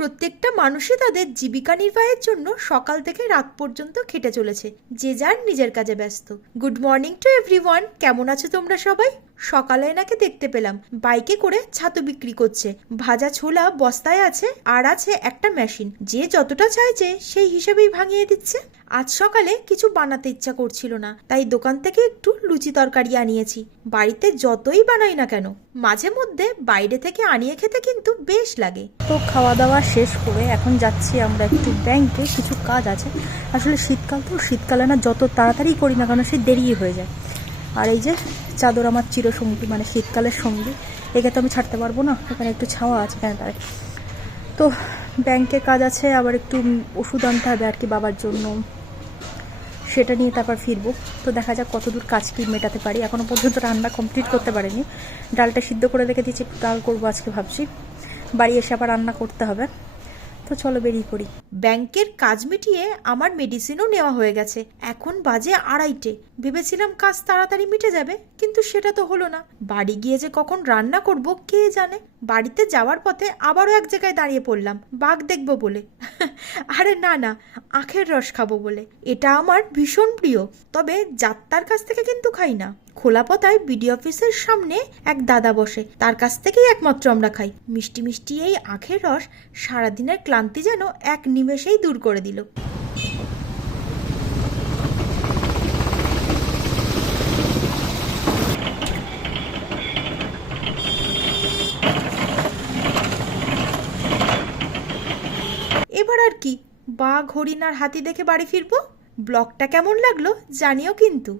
প্রত্যেকটা মানুষই তাদের জীবিকা নির্বাহের জন্য সকাল থেকে রাত পর্যন্ত খেটে চলেছে, যে যার নিজের কাজে ব্যস্ত। গুড মর্নিং টু এভরিওয়ান, কেমন আছো তোমরা সবাই? সকালে এনাকে দেখতে পেলাম বাইকে করে ছাতু বিক্রি করছে। ভাজা ছোলা বস্তায় আছে, আর আছে একটা মেশিন, যে যতটা চাইছে সেই হিসেবেই ভাঙিয়ে দিচ্ছে। আজ সকালে কিছু বানাতে ইচ্ছা করছিল না, তাই দোকান থেকে একটু লুচি তরকারি আনিয়েছি। বাড়িতে যতই বানাই না কেন, মাঝে মধ্যে বাইরে থেকে আনিয়ে খেতে কিন্তু বেশ লাগে। তো খাওয়া দাওয়া শেষ করে এখন যাচ্ছি আমরা একটু ব্যাংকে, কিছু কাজ আছে। আসলে শীতকাল তো, শীতকালে না যত তাড়াতাড়ি করি না কেন সেই দেরিই হয়ে যায়। আর এই যে চাদর আমার চিরসঙ্গী, মানে শীতকালের সঙ্গী, একে তো আমি ছাড়তে পারবো না। এখানে একটু ছাওয়া আছে কেন তাই। তো ব্যাংকে কাজ আছে, আবার একটু ওষুধ আনতে হবে আর কি বাবার জন্য, সেটা নিয়ে তারপর ফিরবো। তো দেখা যাক কতদূর কাজ কি মেটাতে পারি। এখনও পর্যন্ত রান্না কমপ্লিট করতে পারিনি, ডালটা সিদ্ধ করে রেখে দিয়েছি, ডাল করবো আজকে ভাবছি। বাড়ি এসে আবার রান্না করতে হবে। তো চলো বেরিয়ে পড়ি। ব্যাংকের কাজ মিটিয়ে আমার মেডিসিনও নেওয়া হয়ে গেছে। এখন বাজে 2:30। ভেবেছিলাম কাজ তাড়াতাড়ি মিটে যাবে, কিন্তু সেটা তো হলো না। বাড়ি গিয়ে যে কখন রান্না করব কে জানে। বাড়িতে যাওয়ার পথে আবারও এক জায়গায় দাঁড়িয়ে পড়লাম বাঘ দেখবো বলে। আরে না না, আখের রস খাবো বলে। এটা আমার ভীষণ প্রিয়, তবে যাত্রার কাছ থেকে কিন্তু খাই না। খোলাপতায় বিডি অফিসের সামনে এক দাদা বসে, তার কাছ থেকেই একমাত্র আমরা খাই। মিষ্টি মিষ্টি এই আখের রস সারাদিনের ক্লান্তি যেন এক নিমেষেই দূর করে দিল। এবার আর কি, বাঘ হরিণ আর হাতি দেখে বাড়ি ফিরবো। ব্লগটা কেমন লাগলো জানিও কিন্তু।